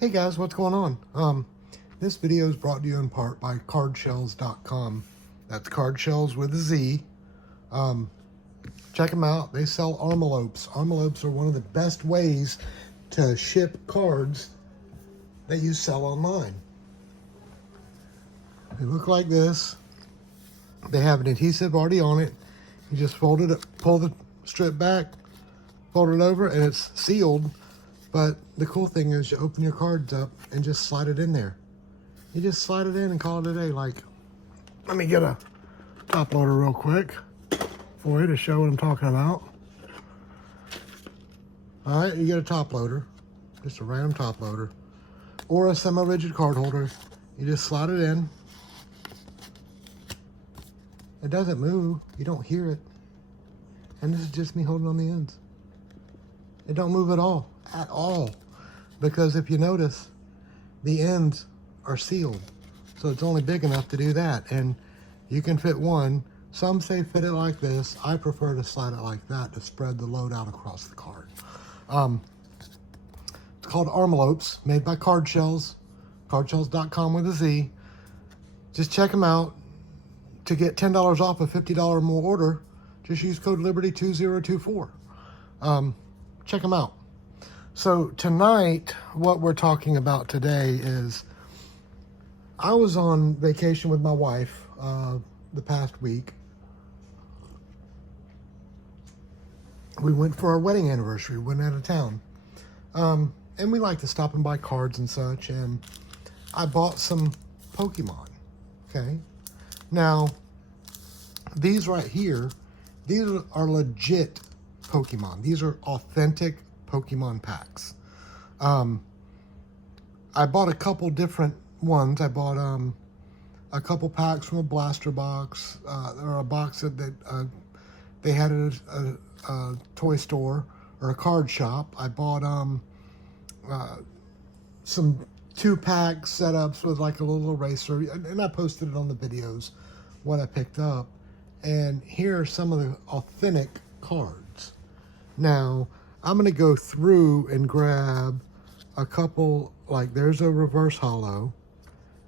Hey guys, what's going on? This video is brought to you in part by Shellz.com. That's Shellz with a Z. Check them out. They sell ARMALOPES. ARMALOPES are one of the best ways to ship cards that you sell online. They look like this. They have an adhesive already on it. You just fold it up, pull the strip back, fold it over, and it's sealed. But the cool thing is you open your cards up and just slide it in there. You just slide it in and call it a day. Like, let me get a top loader real quick for you to show what I'm talking about. All right, you get a top loader, just a random top loader, or a semi-rigid card holder. You just slide it in. It doesn't move. You don't hear it. And this is just me holding on the ends. It don't move at all. Because if you notice, the ends are sealed, so it's only big enough to do that, and you can fit one. Some say fit it like this. I prefer to slide it like that to spread the load out across the card. It's called ARMALOPES, made by Shellz, Shellz.com with a Z. Just check them out. To get $10 off a $50 or more order, just use code Liberty2024. Check them out. So tonight, what we're talking about today is, I was on vacation with my wife the past week. We went for our wedding anniversary. We went out of town. And we like to stop and buy cards and such. And I bought some Pokemon. Okay. Now, these right here, these are legit Pokemon. These are authentic Pokemon packs. I bought a couple different ones. I bought a couple packs from a blaster box, or a box that they had at a toy store or a card shop. I bought some 2-pack setups with like a little eraser, and I posted it on the videos what I picked up. And here are some of the authentic cards. Now, I'm going to go through and grab a couple, like there's a reverse holo,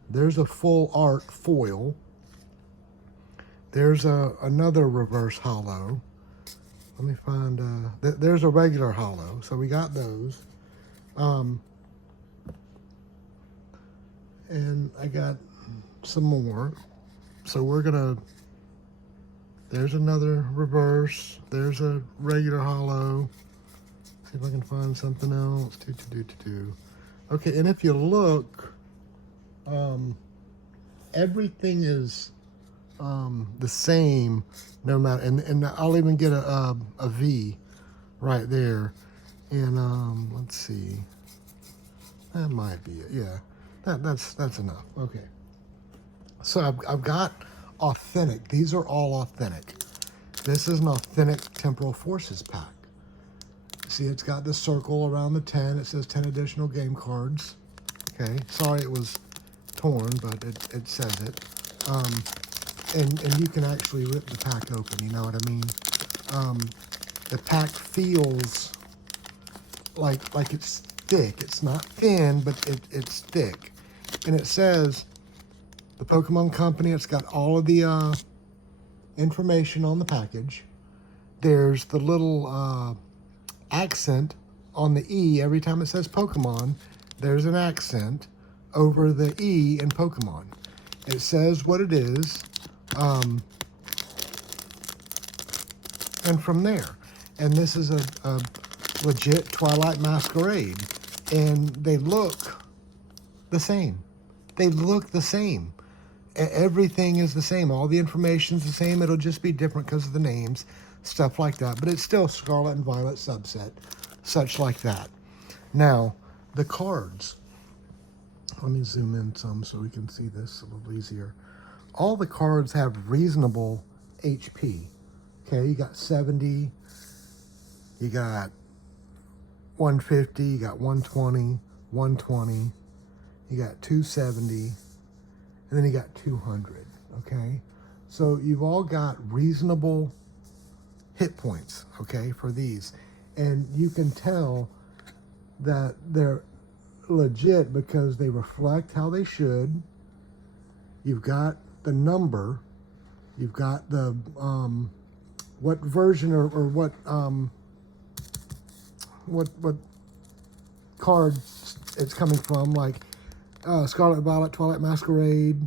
there's a full art foil, there's another reverse holo. Let me find, there's a regular holo, so we got those. And I got some more. So we're going to, there's another reverse, there's a regular holo. See if I can find something else. Okay, and if you look, everything is the same, no matter. And I'll even get a V right there. And let's see, that might be it. Yeah, that's enough. Okay, so I've got authentic. These are all authentic. This is an authentic Temporal Forces pack. See, it's got the circle around the 10. It says 10 additional game cards. Okay, sorry it was torn, but it says it. And you can actually rip the pack open, you know what I mean? The pack feels like it's thick. It's not thin, but it's thick. And it says the Pokemon Company. It's got all of the information on the package. There's the little accent on the E. Every time it says Pokemon, there's an accent over the E in Pokemon. It says what it is, and from there. And this is a legit Twilight Masquerade, and they look the same. They look the same. Everything is the same. All the information's the same. It'll just be different because of the names, stuff like that. But it's still Scarlet and Violet subset, such like that. Now, the cards. Let me zoom in some so we can see this a little easier. All the cards have reasonable HP. Okay, you got 70, you got 150, you got 120, 120, you got 270, and then you got 200, okay? So you've all got reasonable hit points, okay, for these. And you can tell that they're legit because they reflect how they should. You've got the number. You've got the what version or what card it's coming from, like Scarlet Violet, Twilight Masquerade,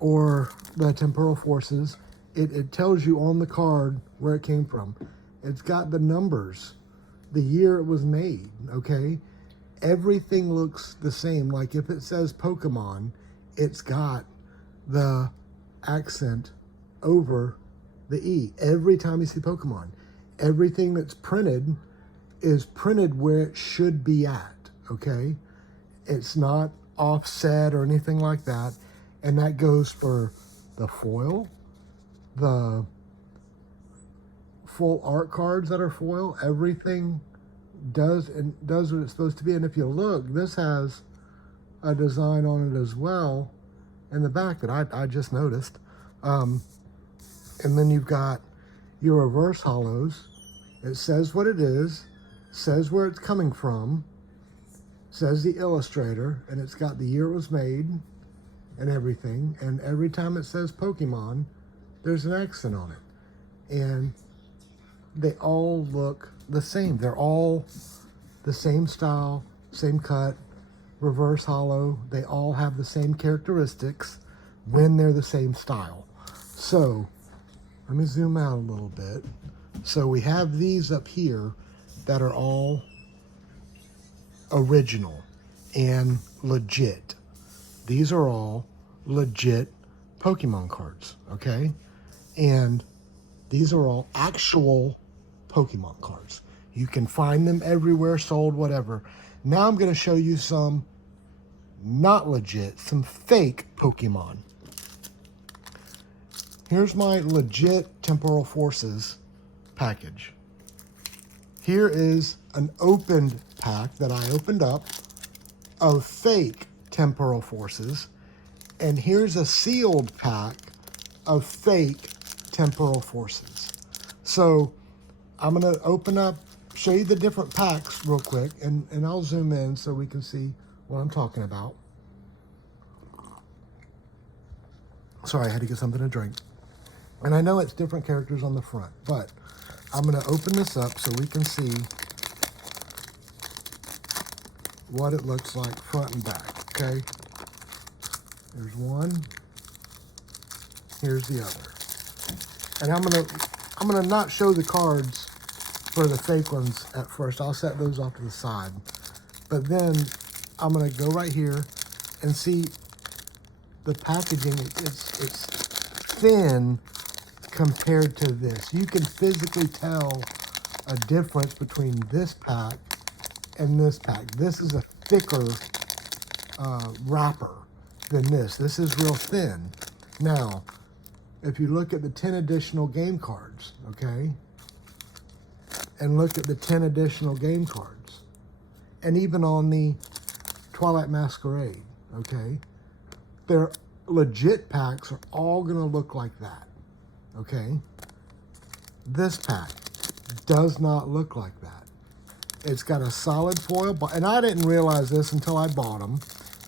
or the Temporal Forces. It tells you on the card where it came from. It's got the numbers, the year it was made, okay? Everything looks the same. Like if it says Pokemon, it's got the accent over the E every time you see Pokemon. Everything that's printed is printed where it should be at, okay? It's not offset or anything like that. And that goes for the foil, the full art cards that are foil. Everything does what it's supposed to be. And if you look, this has a design on it as well in the back that I just noticed. And then you've got your reverse hollows. It says what it is, says where it's coming from, says the illustrator, and it's got the year it was made and everything. And every time it says Pokemon, there's an accent on it. And they all look the same. They're all the same style, same cut, reverse hollow. They all have the same characteristics when they're the same style. So let me zoom out a little bit. So we have these up here that are all original and legit. These are all legit Pokemon cards, okay? And these are all actual Pokemon cards. You can find them everywhere, sold, whatever. Now I'm going to show you some not legit, some fake Pokemon. Here's my legit Temporal Forces package. Here is an opened pack that I opened up of fake Temporal Forces. And here's a sealed pack of fake Temporal Forces. So I'm going to open up, show you the different packs real quick, and I'll zoom in so we can see what I'm talking about. Sorry, I had to get something to drink. And I know it's different characters on the front, but I'm going to open this up so we can see what it looks like front and back, okay? There's one. Here's the other. And I'm gonna not show the cards for the fake ones at first. I'll set those off to the side. But then I'm gonna go right here and see the packaging. It's thin compared to this. You can physically tell a difference between this pack and this pack. This is a thicker wrapper than this. This is real thin. Now, if you look at the 10 additional game cards, okay, and look at the 10 additional game cards, and even on the Twilight Masquerade, okay, their legit packs are all going to look like that, okay? This pack does not look like that. It's got a solid foil, and I didn't realize this until I bought them,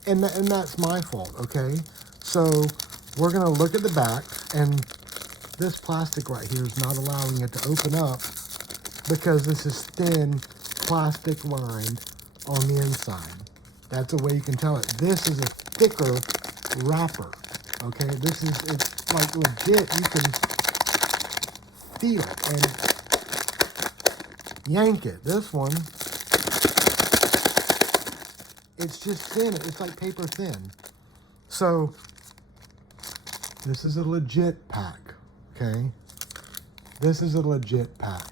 and that's my fault, okay? So we're going to look at the back, and this plastic right here is not allowing it to open up because this is thin plastic lined on the inside. That's the way you can tell it. This is a thicker wrapper, okay? It's like legit. You can feel it and yank it. This one, it's just thin. It's like paper thin. So this is a legit pack, okay? This is a legit pack.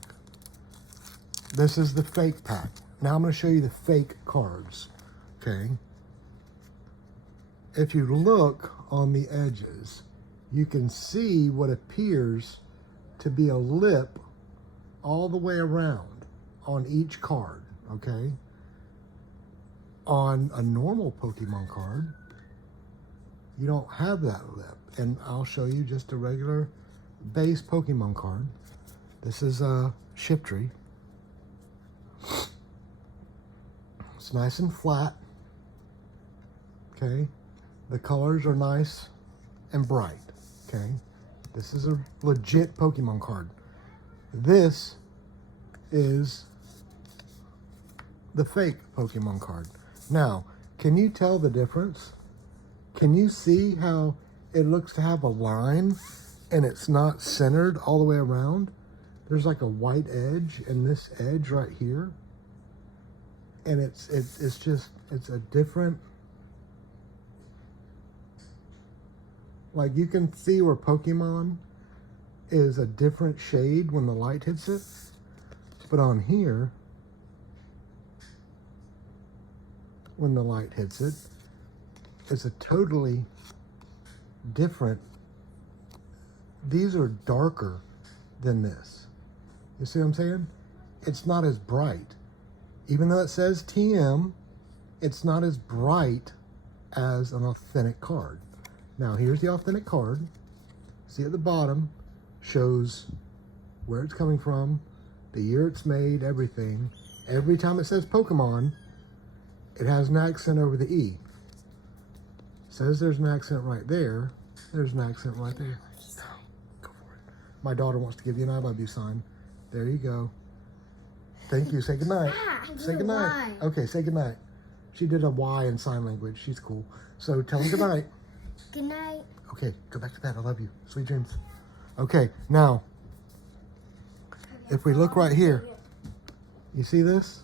This is the fake pack. Now I'm going to show you the fake cards, okay? If you look on the edges, you can see what appears to be a lip all the way around on each card, okay? On a normal Pokemon card, you don't have that lip. And I'll show you just a regular base Pokemon card. This is a Shiftry. It's nice and flat, okay? The colors are nice and bright, okay? This is a legit Pokemon card. This is the fake Pokemon card. Now, can you tell the difference? Can you see how it looks to have a line and it's not centered all the way around? There's like a white edge and this edge right here. And it's a different, like you can see where Pokemon is a different shade when the light hits it. But on here, when the light hits it, it's a totally different. These are darker than this. You see what I'm saying? It's not as bright. Even though it says TM, it's not as bright as an authentic card. Now here's the authentic card. See at the bottom, shows where it's coming from, the year it's made, everything. Every time it says Pokemon, it has an accent over the E. Says there's an accent right there. There's an accent right there. Go for it. My daughter wants to give you an I love you sign. There you go. Thank you. Say goodnight. Say goodnight. Okay, say goodnight. She did a Y in sign language. She's cool. So tell them goodnight. Good night. Okay, go back to bed. I love you. Sweet dreams. Okay, now, if we look right here, you see this?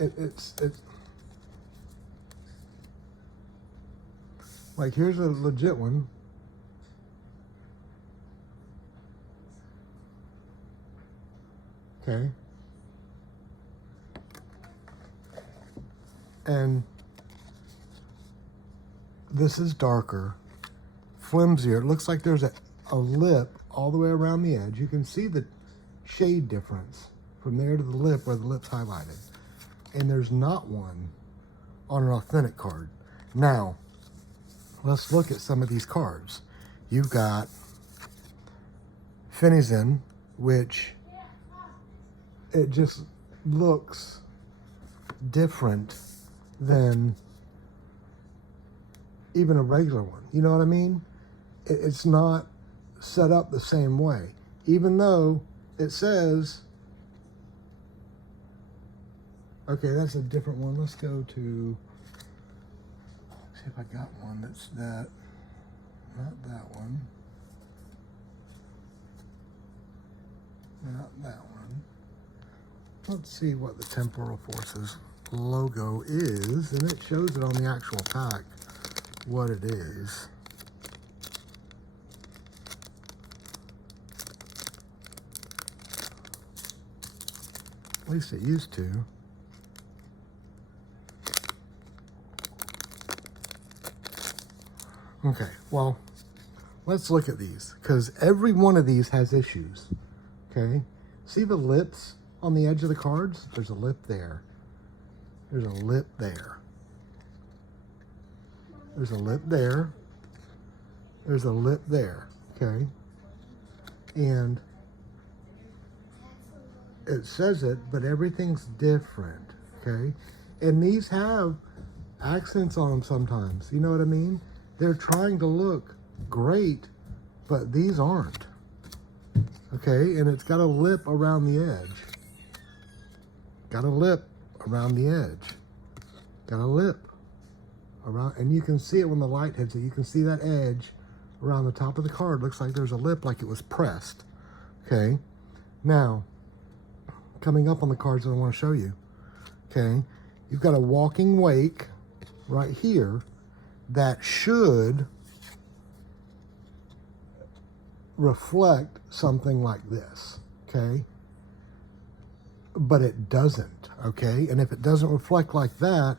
It's like, here's a legit one. Okay. And this is darker, flimsier. It looks like there's a lip all the way around the edge. You can see the shade difference from there to the lip where the lip's highlighted. And there's not one on an authentic card. Now, let's look at some of these cards. You've got Finizen, which it just looks different than even a regular one. You know what I mean? It's not set up the same way. Even though it says, okay, that's a different one. Let's go to, see if I got one that's that, not that one. Not that one. Let's see what the Temporal Forces logo is, and it shows it on the actual pack what it is. At least it used to. Okay, well, let's look at these, because every one of these has issues. Okay, see the lips on the edge of the cards? There's a lip there. There's a lip there. There's a lip there. There's a lip there. Okay, and it says it, but everything's different. Okay, and these have accents on them sometimes. You know what I mean? They're trying to look great, but these aren't. Okay, and it's got a lip around the edge. Got a lip around the edge. Got a lip around, and you can see it when the light hits it. You can see that edge around the top of the card. Looks like there's a lip, like it was pressed. Okay, now, coming up on the cards that I want to show you. Okay, you've got a walking wake right here that should reflect something like this, okay? But it doesn't, okay? And if it doesn't reflect like that,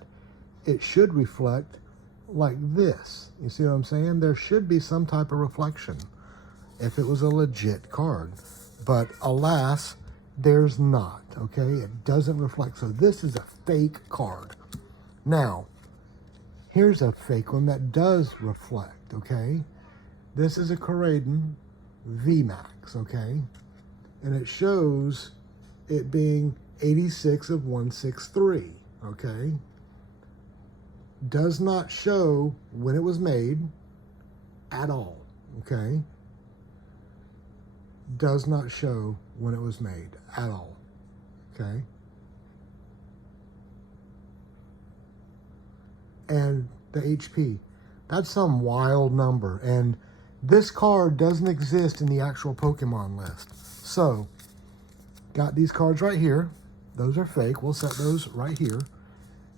it should reflect like this. You see what I'm saying? There should be some type of reflection if it was a legit card. But alas, there's not, okay? It doesn't reflect. So this is a fake card. Now, here's a fake one that does reflect, okay? This is a Coraden VMAX, okay? And it shows it being 86 of 163, okay? Does not show when it was made at all, okay? Does not show when it was made at all, okay? And the HP, that's some wild number. And this card doesn't exist in the actual Pokemon list. So, got these cards right here. Those are fake. We'll set those right here.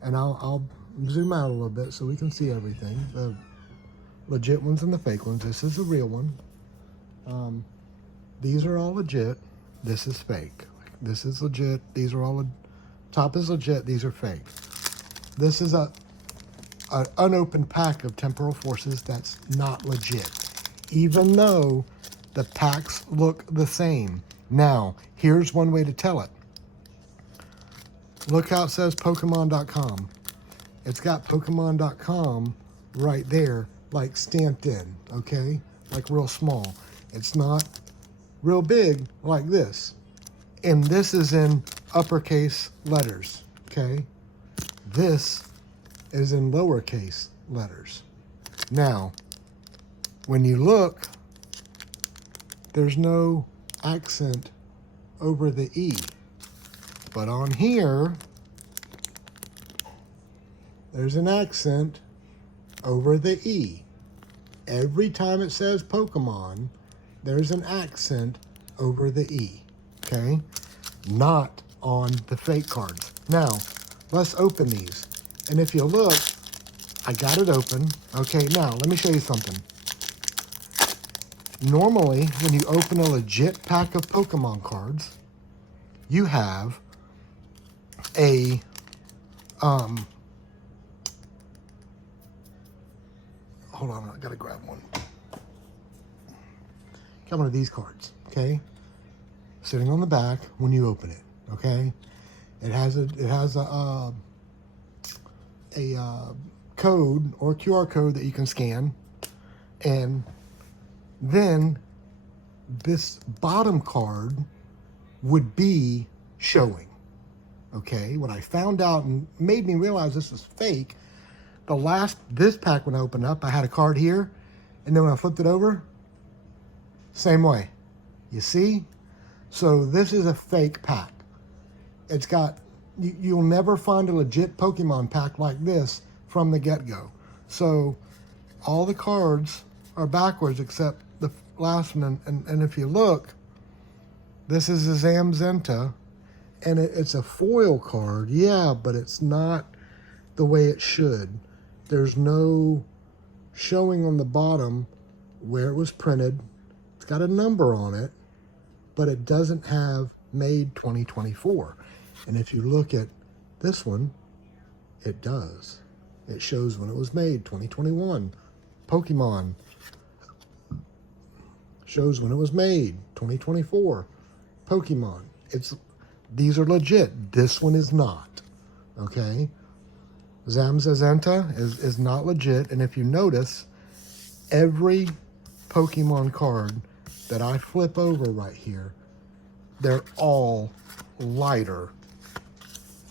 And I'll zoom out a little bit so we can see everything. The legit ones and the fake ones. This is the real one. These are all legit. This is fake. This is legit. These are all, top is legit. These are fake. This is an unopened pack of Temporal Forces that's not legit, even though the packs look the same. Now, here's one way to tell it. Look how it says Pokemon.com. It's got Pokemon.com right there, like stamped in, okay? Like real small. It's not real big like this. And this is in uppercase letters, okay? This is in lowercase letters. Now, when you look, there's no accent over the E. But on here, there's an accent over the E. Every time it says Pokemon, there's an accent over the E, okay? Not on the fake cards. Now, let's open these. And if you look, I got it open. Okay, now, let me show you something. Normally, when you open a legit pack of Pokemon cards, you have a, hold on, I gotta grab one. Got one of these cards, okay? Sitting on the back when you open it, okay? It has a code or QR code that you can scan, and then this bottom card would be showing. Okay, what I found out and made me realize this was fake, this pack when I opened up, I had a card here, and then when I flipped it over, same way. You see? So this is a fake pack. It's got, you'll never find a legit Pokemon pack like this from the get-go. So all the cards are backwards except the last one. And if you look, this is a Zamazenta, and it's a foil card, yeah, but it's not the way it should. There's no showing on the bottom where it was printed. It's got a number on it, but it doesn't have made 2024. And if you look at this one, it does. It shows when it was made, 2021. Pokemon shows when it was made, 2024. Pokemon. These are legit. This one is not. Okay? Zamazenta is not legit. And if you notice, every Pokemon card that I flip over right here, they're all lighter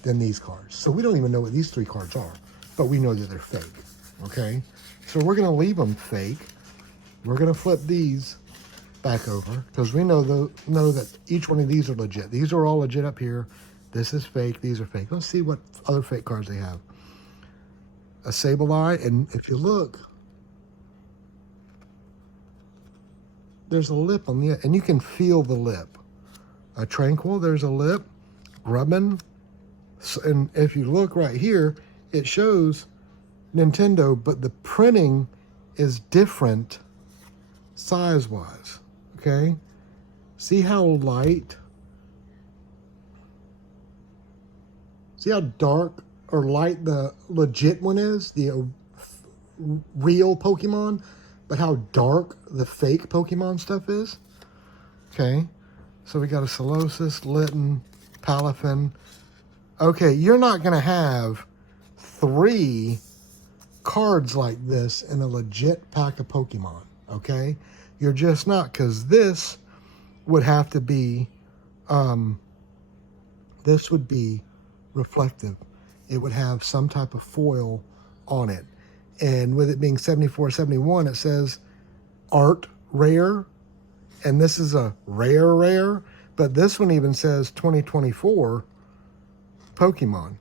than these cards. So we don't even know what these three cards are, but we know that they're fake. Okay? So we're going to leave them fake. We're going to flip these back over because we know that each one of these are legit. These are all legit up here. This is fake. These are fake. Let's see what other fake cards they have. A Sableye, and if you look, there's a lip on the, and you can feel the lip. A Tranquil, there's a lip. Grubbin, and if you look right here, it shows Nintendo, but the printing is different size-wise. Okay, see how light, see how dark or light the legit one is, the real Pokemon, but how dark the fake Pokemon stuff is. Okay, so we got a Solosis, Litten, Palafin. Okay, you're not going to have 3 cards like this in a legit pack of Pokemon, okay? You're just not, because this would have to be This would be reflective. It would have some type of foil on it. And with it being 7471, it says art rare. And this is a rare. But this one even says 2024 Pokemon.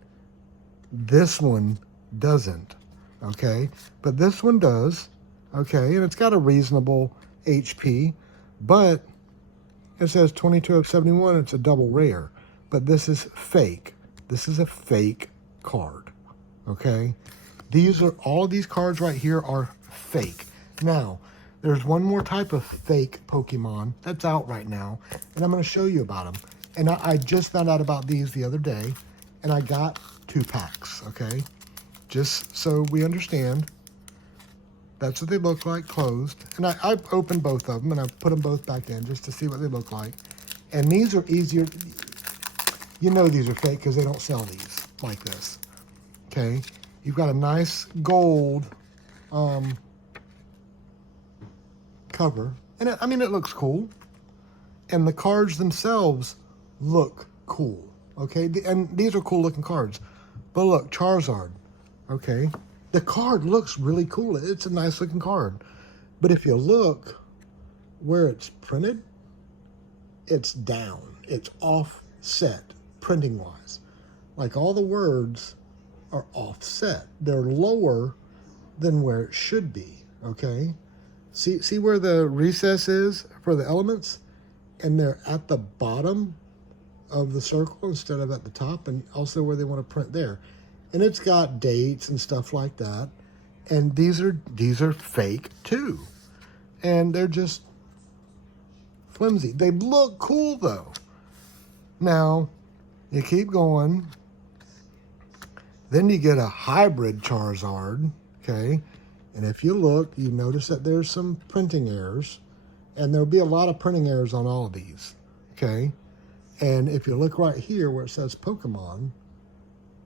This one doesn't. Okay. But this one does. Okay. And it's got a reasonable HP. But it says 22 of 71. It's a double rare. But this is fake. This is a fake card. Okay. All of these cards right here are fake. Now, there's one more type of fake Pokemon that's out right now, and I'm going to show you about them. And I just found out about these the other day, and I got 2 packs, okay? Just so we understand, that's what they look like closed. And I've opened both of them, and I've put them both back in just to see what they look like. And these are easier. You know these are fake because they don't sell these like this, okay? You've got a nice gold cover. And it looks cool. And the cards themselves look cool. Okay. And these are cool looking cards. But look, Charizard. Okay. The card looks really cool. It's a nice looking card. But if you look where it's printed, it's down. It's offset printing wise. Like all the words are offset. They're lower than where it should be. Okay. See where the recess is for the elements? And they're at the bottom of the circle instead of at the top, and also where they want to print there. And it's got dates and stuff like that. And these are fake too. And they're just flimsy. They look cool though. Now, you keep going. Then you get a hybrid Charizard, okay? And if you look, you notice that there's some printing errors. And there'll be a lot of printing errors on all of these, okay? And if you look right here where it says Pokemon,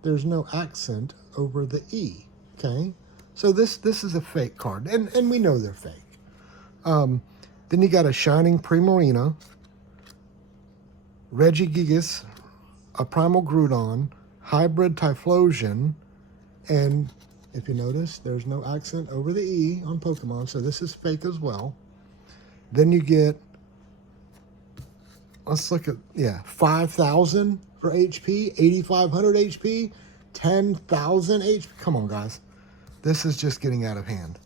there's no accent over the E, okay? So this is a fake card, and we know they're fake. Then you got a Shining Primarina, Regigigas, a Primal Groudon, Hybrid Typhlosion, and if you notice, there's no accent over the E on Pokemon, so this is fake as well. Then you get, let's look at, 5,000 for HP, 8,500 HP, 10,000 HP. Come on, guys. This is just getting out of hand,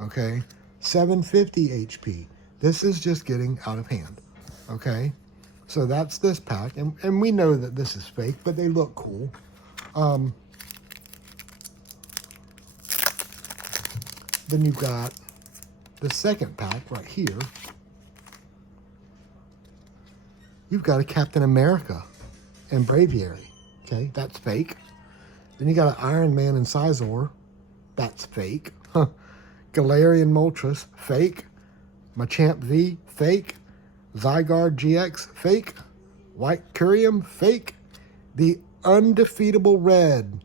okay? 750 HP. This is just getting out of hand, okay? So that's this pack, and we know that this is fake, but they look cool. Then you've got the second pack right here. You've got a Captain America and Braviary, okay? That's fake. Then you got an Iron Man and Scizor. That's fake. Galarian Moltres, fake. Machamp V, fake. Zygarde GX, fake. White Curium, fake. The Undefeatable Red,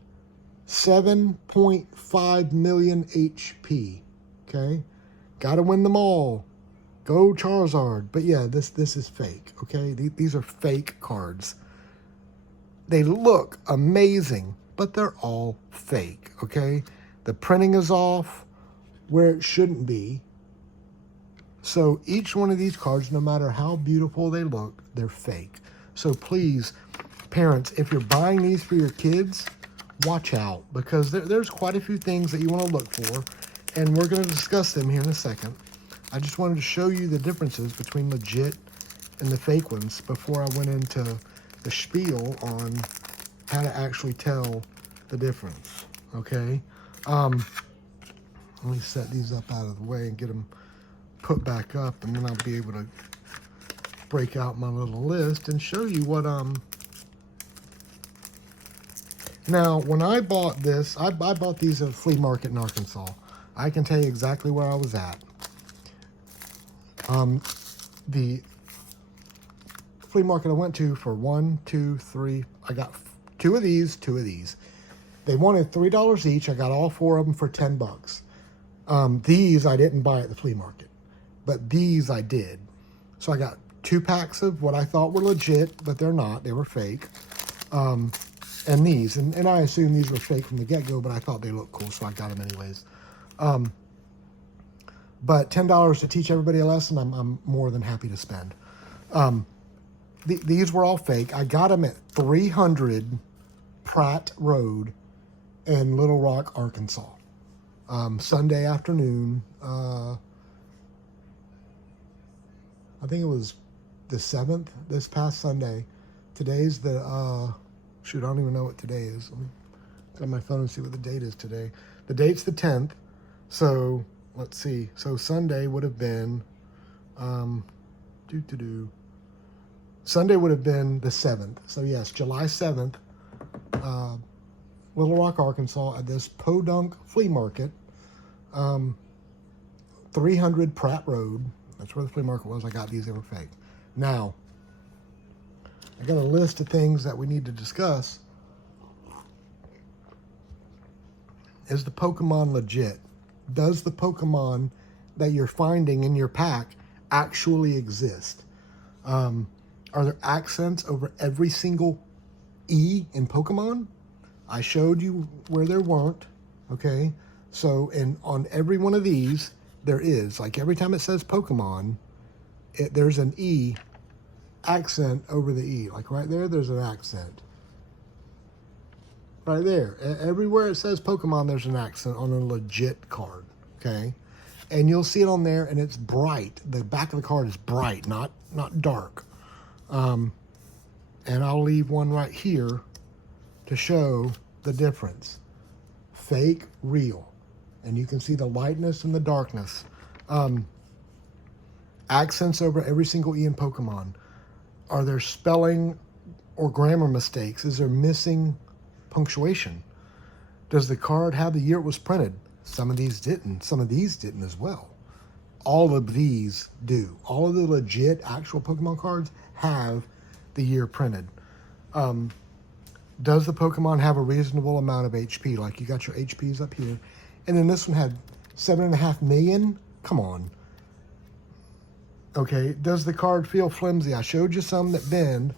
7.5 million HP, okay? Gotta win them all. Go Charizard. But yeah, this is fake, okay? These are fake cards. They look amazing, but they're all fake, okay? The printing is off where it shouldn't be. So each one of these cards, no matter how beautiful they look, they're fake. So please, parents, if you're buying these for your kids, watch out, because there's quite a few things that you want to look for, and we're going to discuss them here in a second. I just wanted to show you the differences between legit and the fake ones before I went into the spiel on how to actually tell the difference, okay? Let me set these up out of the way and get them put back up, and then I'll be able to break out my little list and show you what Now, when I bought this, I bought these at a flea market in Arkansas. I can tell you exactly where I was at. The flea market I went to for 1, 2, 3, I got two of these. They wanted $3 each. I got all 4 of them for $10. These I didn't buy at the flea market, but these I did. So I got 2 packs of what I thought were legit, but they're not. They were fake. And these, and I assume these were fake from the get-go, but I thought they looked cool, so I got them anyways. But $10 to teach everybody a lesson, I'm more than happy to spend. These were all fake. I got them at 300 Pratt Road in Little Rock, Arkansas. Sunday afternoon. I think it was the 7th, this past Sunday. Today's the, shoot, I don't even know what today is. Let me go on my phone and see what the date is today. The date's the 10th. So, let's see. So, Sunday would have been, Sunday would have been the 7th. So, yes, July 7th, Little Rock, Arkansas, at this Podunk Flea Market, 300 Pratt Road. That's where the flea market was. I got these. They were fake. Now, I got a list of things that we need to discuss. Is the Pokemon legit? Does the Pokemon that you're finding in your pack actually exist? Are there accents over every single E in Pokemon? I showed you where there weren't, okay? So, on every one of these, there is. Like, every time it says Pokemon, there's an E accent over the E. Like, right there, there's an accent. Right there. Everywhere it says Pokemon, there's an accent on a legit card, okay? And you'll see it on there, and it's bright. The back of the card is bright, not dark. And I'll leave one right here to show the difference. Fake, real. And you can see the lightness and the darkness. Accents over every single E in Pokemon. Are there spelling or grammar mistakes? Is there missing punctuation? Does the card have the year it was printed? Some of these didn't. Some of these didn't as well. All of these do. All of the legit actual Pokemon cards have the year printed. Does the Pokemon have a reasonable amount of HP? Like, you got your HPs up here. And then this one had 7.5 million. Come on. Okay, does the card feel flimsy? I showed you some that bend.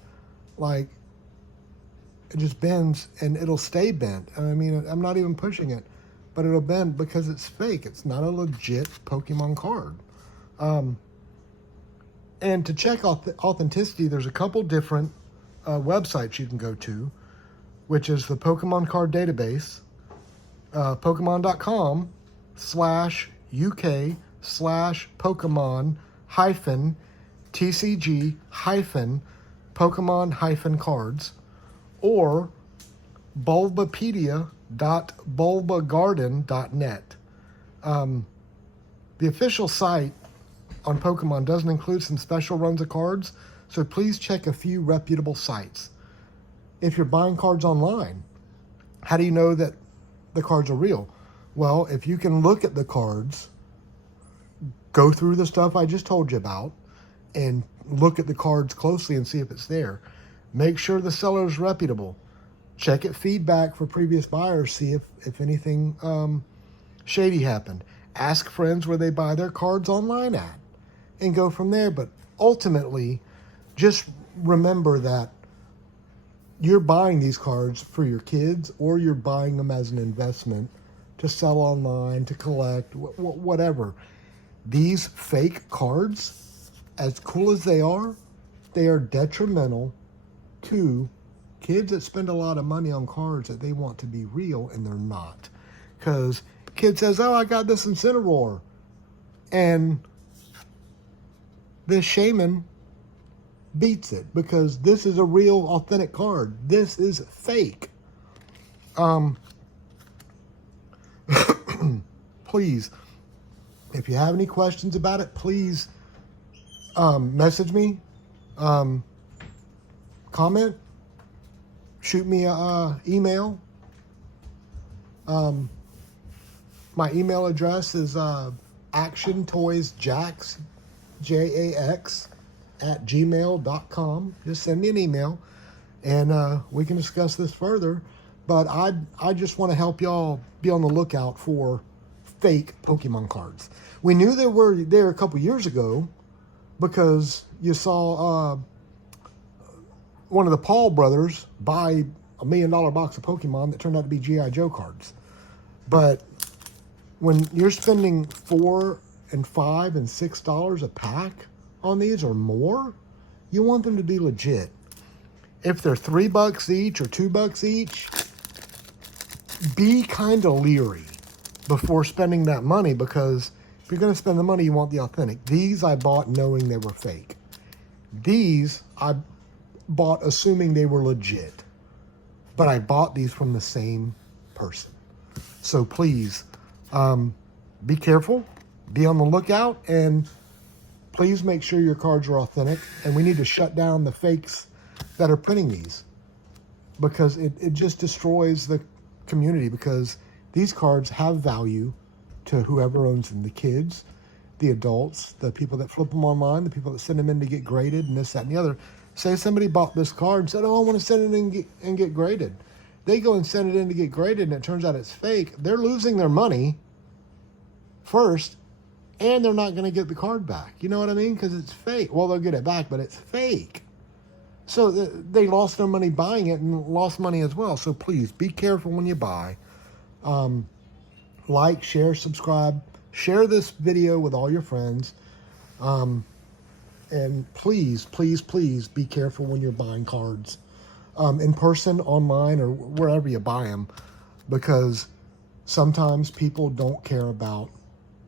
Like, it just bends and it'll stay bent. I mean, I'm not even pushing it, but it'll bend because it's fake. It's not a legit Pokemon card. And to check authenticity, there's a couple different websites you can go to, which is the Pokemon card database, Pokemon.com/UK/Pokemon-TCG-Pokemon-cards, or bulbapedia.bulbagarden.net. The official site on Pokemon doesn't include some special runs of cards, so please check a few reputable sites. If you're buying cards online, how do you know that the cards are real? Well, if you can look at the cards, go through the stuff I just told you about, and look at the cards closely and see if it's there. Make sure the seller is reputable. Check at feedback for previous buyers, see if anything shady happened. Ask friends where they buy their cards online at, and go from there. But ultimately, just remember that you're buying these cards for your kids, or you're buying them as an investment to sell online, to collect, whatever. These fake cards, as cool as they are detrimental to kids that spend a lot of money on cards that they want to be real, and they're not. Because kid says, oh, I got this Incineroar, and this shaman beats it because this is a real authentic card. This is fake. Please, if you have any questions about it, please message me, comment, shoot me an email. My email address is actiontoysjax, JAX, @gmail.com. Just send me an email, and we can discuss this further. But I just want to help y'all be on the lookout for fake Pokemon cards. We knew they were there a couple years ago because you saw one of the Paul brothers buy $1 million box of Pokemon that turned out to be G.I. Joe cards. But when you're spending $4 and $5 and $6 a pack on these or more, you want them to be legit. If they're $3 each or $2 each, be kind of leery before spending that money, because if you're going to spend the money, you want the authentic. These I bought knowing they were fake. These I bought assuming they were legit, but I bought these from the same person. So please, be careful, be on the lookout, and please make sure your cards are authentic. And we need to shut down the fakes that are printing these, because it just destroys the community, because these cards have value to whoever owns them, the kids, the adults, the people that flip them online, the people that send them in to get graded, and this, that, and the other. Say somebody bought this card and said, oh, I want to send it in and get graded. They go and send it in to get graded, and it turns out it's fake. They're losing their money first, and they're not going to get the card back. You know what I mean? Because it's fake. Well, they'll get it back, but it's fake. So they lost their money buying it and lost money as well. So please be careful when you buy. Like, share, subscribe. Share this video with all your friends. And please, please, please be careful when you're buying cards. In person, online, or wherever you buy them. Because sometimes people don't care about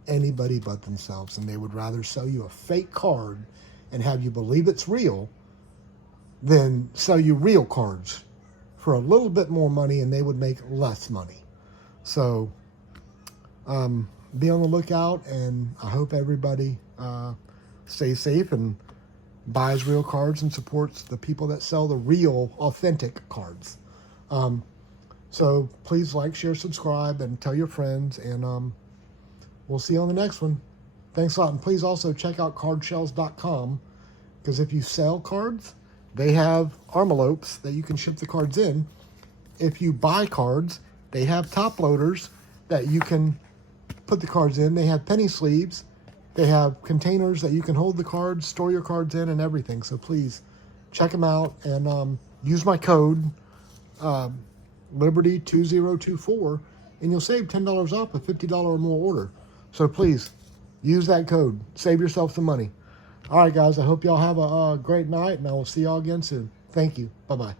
anybody but themselves. And they would rather sell you a fake card and have you believe it's real than sell you real cards for a little bit more money, and they would make less money. So be on the lookout, and I hope everybody stays safe and buys real cards and supports the people that sell the real, authentic cards. So please like, share, subscribe, and tell your friends, and we'll see you on the next one. Thanks a lot, and please also check out cardshells.com, because if you sell cards, they have ARMALOPES that you can ship the cards in. If you buy cards, they have top loaders that you can put the cards in. They have penny sleeves. They have containers that you can hold the cards, store your cards in, and everything. So please check them out, and use my code Liberty2024, and you'll save $10 off a $50 or more order. So please use that code. Save yourself some money. All right, guys, I hope y'all have a great night, and I will see y'all again soon. Thank you. Bye-bye.